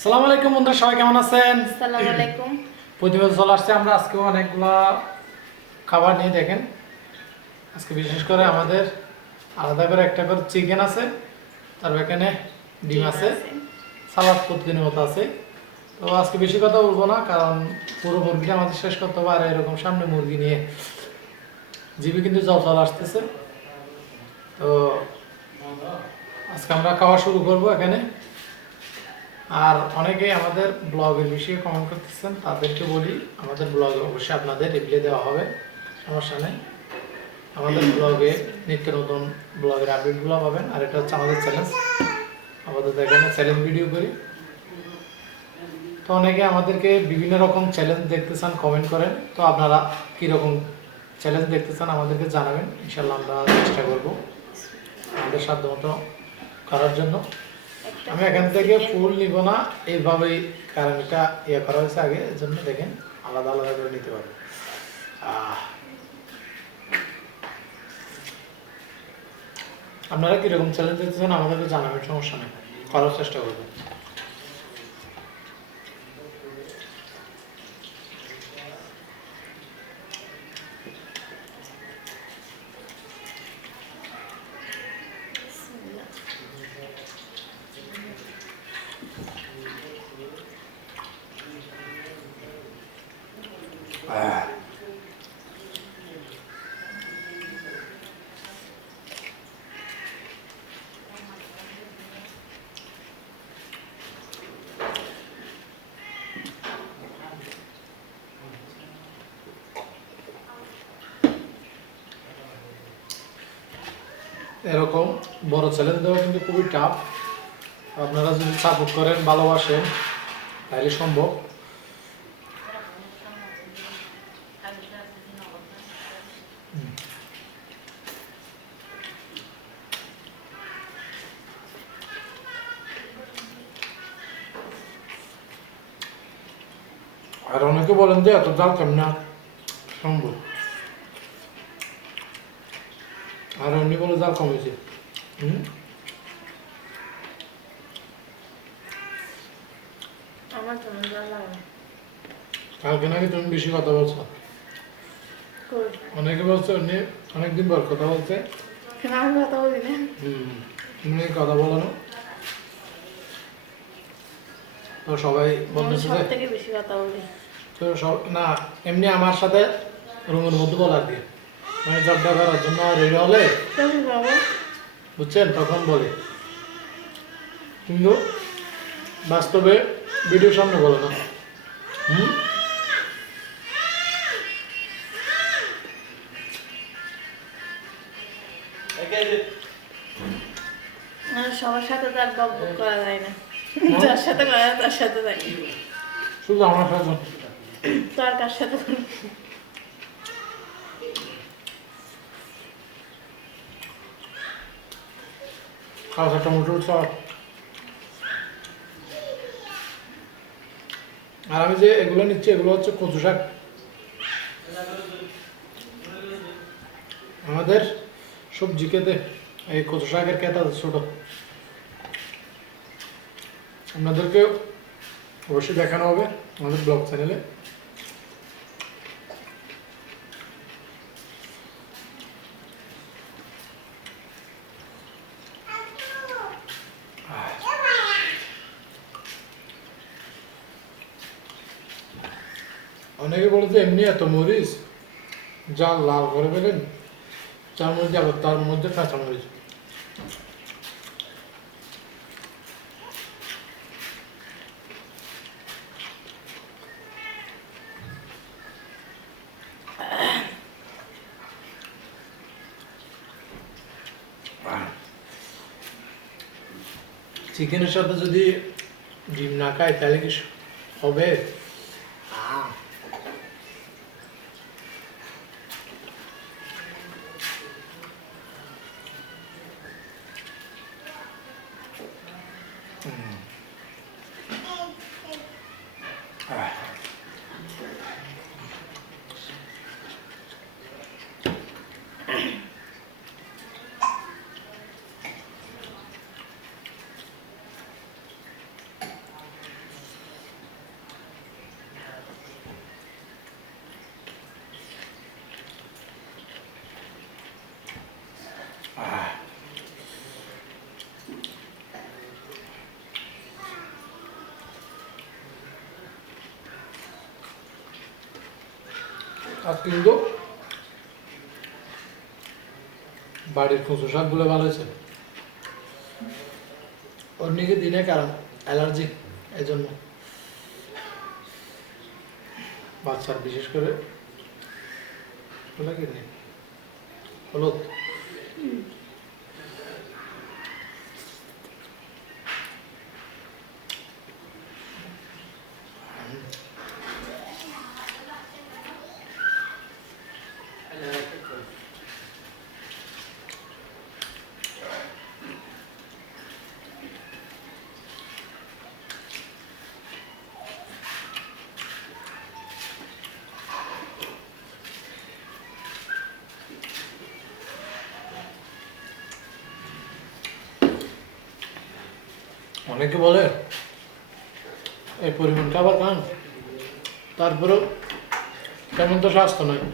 আসসালামু আলাইকুম বন্ধুরা, সবাই কেমন আছেন? আসসালামু আলাইকুম। প্রতিবেদন চলে আসছে। আমরা আজকেও অনেকগুলা খাবার নিয়ে দেখেন। আজকে বিশেষ করে আমাদের আলাদা করে একটা করে চিকেন আছে, তারপর এখানে ডিম আছে, সালাদ প্রতিদিনের মতো আছে। তো আজকে বেশি কথা বলবো না, কারণ পুরো মুরগিটা আমাদের শেষ করতে হবে। আর এরকম সামনে মুরগি নিয়ে জিবি কিন্তু জল চলে আসতেছে। তো আজকে আমরা খাওয়া শুরু করব এখানে। আর অনেকেই আমাদের ব্লগের বিষয়ে কমেন্ট করতেছেন, তাদেরকে বলি আমাদের ব্লগে অবশ্যই আপনাদের রিপ্লাই দেওয়া হবে, সমস্যা নেই। আমাদের ব্লগে নিত্য নতুন ব্লগের আপডেটগুলো পাবেন। আর এটা হচ্ছে আমাদের চ্যালেঞ্জ, আমাদের এখানে চ্যালেঞ্জ ভিডিও করি। তো অনেকে আমাদেরকে বিভিন্ন রকম চ্যালেঞ্জ দেখতে চান, কমেন্ট করেন। তো আপনারা কীরকম চ্যালেঞ্জ দেখতে চান আমাদেরকে জানাবেন, ইনশাল্লাহ আমরা চেষ্টা করব আমাদের সাধ্যমতো করার জন্য। আমি এখান থেকে ফুল নিব না এইভাবেই, কারণ এটা ইয়ে করা হয়েছে আগে, এর জন্য দেখেন আলাদা আলাদা করে নিতে পারবো। আপনারা কিরকম চ্যালেঞ্জ দিতেছেন আমাদেরকে জানাবেন, সমস্যা নেই, করার চেষ্টা করবেন। এরকম বড় চ্যালেঞ্জ দেওয়া কিন্তু খুবই টাফ। আপনারা যদি সাপোর্ট করেন, ভালোবাসেন, তাহলে সম্ভব। আর অনেকে বলেন যে এত জাল কেমন না, সম্ভব। আর এমনি বলে জাল কমেছে। আমার তো মন ভালো লাগে না। কালকে নাকি তুমি বেশি কথা বলছো, অনেকে বলছে উনি অনেকদিন পর কথা বলছে। আমি কথা বলি না। তুমি কথা বলো না, তো সবাই বলতেছে সব যে থেকে বেশি কথা বলি। তো সব না, এমনি আমার সাথে রুমের মধ্যে বলা আর কি, মানে ঝগড়া করার জন্য রেডি হলে বুঝছেন তখন বলে, কিন্তু বাস্তবে ভিডিওর সামনে বলে না। সবার সাথে তো আর বক বক করা যায় না। যার সাথে করা যায় তার সাথে যাই, শুধু আমার সাথে। তো আর কার সাথে কাঁচা টমেটোর চপ। আর আমি যে এগুলো নিচ্ছি এগুলো হচ্ছে কচু শাক। আমাদের সবজি খেতে এই কচু শাকের খেতে ছোট, আপনাদেরকে অবশ্যই দেখানো হবে আমাদের ব্লগ চ্যানেলে। অনেকে বলে যে এমনি এত মরিচ যা লাল করে ফেলেন, যার মধ্যে আবার তার মধ্যে কাঁচা মরিচ। চিকেনের সাথে যদি ডিম না খাই তাহলে কি হবে? আজকে কিন্তু বাড়ির কচু শাকগুলো ভালো হয়েছে। ওর নিকে দিনে কারণ অ্যালার্জি, এই জন্য বাচ্চার বিশেষ করে কি নেই হলুদ। অনেকে বলে এই পরিমাণ খাবার খান, তারপরেও তেমন তো স্বাস্থ্য নয়।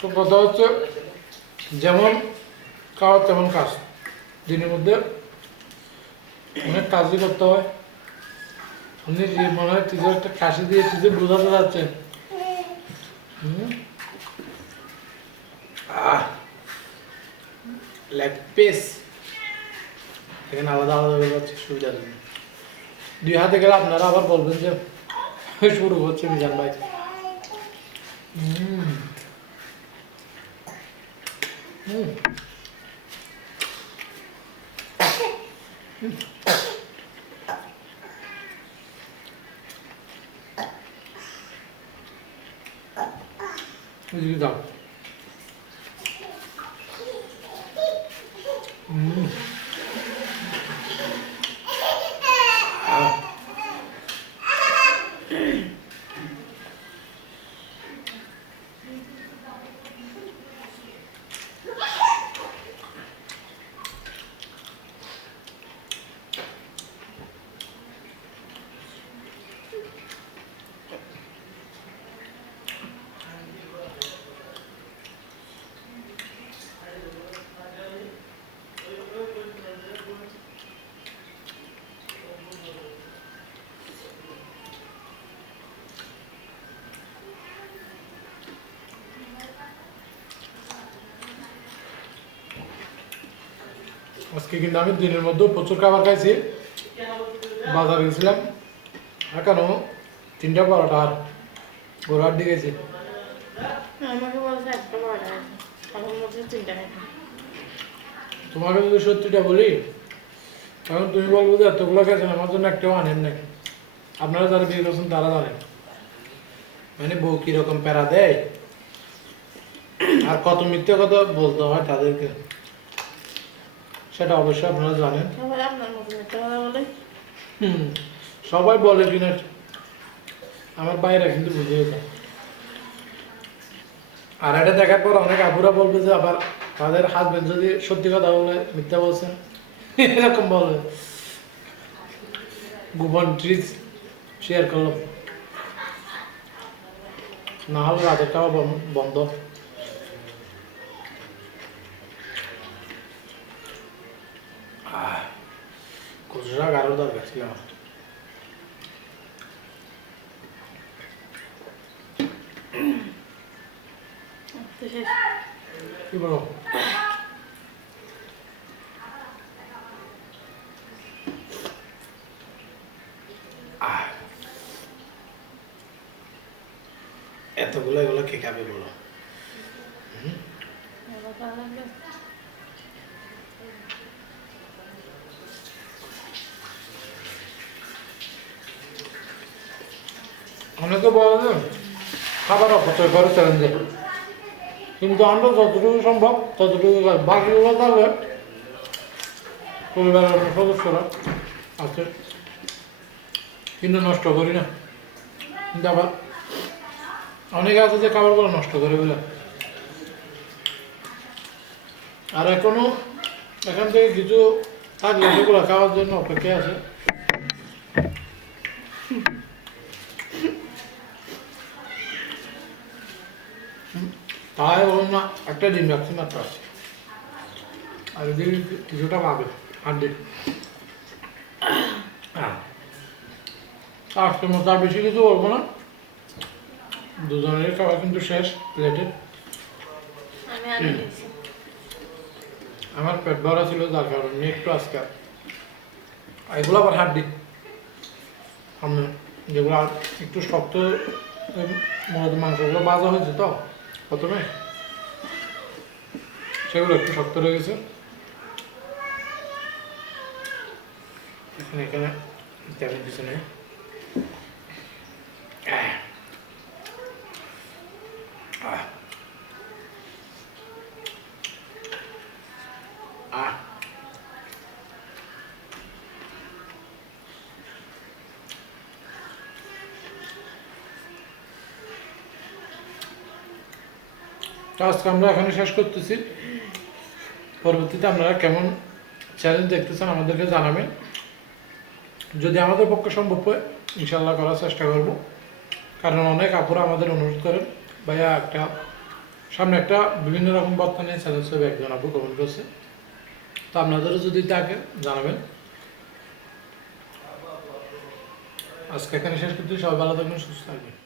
তো কথা হচ্ছে যেমন খাওয়ার তেমন কাজ, দিনের মধ্যে অনেক কাজই করতে হয়। আপনি যে মনে হয় কিছু একটা কাশি দিয়ে কিছু বোঝাতে যাচ্ছেন। লেগ পিস এখানে আলাদা আলাদা হয়ে যাচ্ছে সুবিধার জন্য। 2 হাতে গেলে আপনারা আবার বলবেন যে শুরু হচ্ছে মিজান ভাই। দাও আজকে কিন্তু আমি দিনের মধ্যে প্রচুর খাবার খাইছি। বাজারে গেছিলাম এখনো 3টা পরোটা আর গোড়ার দিকে গেছি। আমাকে বলছে একটা বড় আছে, এখন বলছে 3টা খাইতে। তোমাকে যদি সত্যিটা বলি তখন তুমি বলবো যে এতগুলো খেয়েছেন, আমার জন্য একটাও আনেন নাকি। আপনারা যারা বিয়ে করছেন তারা জানেন মানে বউ কিরকম প্যারা দেয় আর কত মিথ্যে কথা বলতে হয় তাদেরকে, সেটা অবশ্যই আপনারা জানেন। সবাই আপনার মতো মিথ্যা কথা বলে। সবাই বলে কিনা আমার বাইরে কিন্তু বুঝে গেছে। আর এটা দেখার পর অনেক আপুরা বলবে যে আবার তাদের হাজবেন্ড যদি সত্যি কথা বলে মিথ্যা বলছেন এরকম বলবে। গোপন ট্রিক্স শেয়ার করলাম, না হলে রাতের খাওয়া বন্ধ। কচু শাক আরও দরকার ছিল আমার। তো শেষ। কি বলো? এতগুলো এগুলো কে খাবে বলো? অনেকে বলে যে খাবার অপচয় করে চ্যালেঞ্জে, কিন্তু আমরা যতটুকু সম্ভব ততটুকু বাকিগুলো তাহলে পরিবারের অন্য সদস্যরা আছে কিন্তু নষ্ট করি না। কিন্তু আবার অনেকে আছে যে খাবারগুলো নষ্ট করে বলে। আর এখনো এখান থেকে কিছু থাকলে সেগুলো খাওয়ার জন্য অপেক্ষায় আছে। তাই বলুন না, একটা ডিম রাখছি মাত্র আছে, আর এদিকে কিছুটা পাবে আর দিন। আজকের মতো আর বেশি কিছু বলবো না, দুজনেরই খাবার কিন্তু শেষ প্লেটে। আমি আগে দিয়েছি। আমার পেট ভরা ছিল যার কারণে একটু আজকে এগুলো আবার হাড্ডি আমি যেগুলো একটু শক্ত মূলত মাংসগুলো ভাজা হয়েছে তো প্রথমে সেগুলো একটু শক্ত রয়ে গেছে। এখানে তেমন কিছু নেই। তো আজকে আমরা এখানে শেষ করতেছি। পরবর্তীতে আপনারা কেমন চ্যালেঞ্জ দেখতেছেন আমাদেরকে জানাবেন। যদি আমাদের পক্ষে সম্ভব হয় ইনশাল্লাহ করার চেষ্টা করব। কারণ অনেক আপুরা আমাদের অনুরোধ করেন ভাইয়া সামনে একটা বিভিন্ন রকম বার্তা নিয়ে চ্যালেঞ্জ হবে, একজন আপু কমেন্ট করছে। তো আপনাদেরও যদি থাকে জানাবেন। আজকে এখানে শেষ করতে সবাই ভালো থাকবেন, সুস্থ থাকবেন।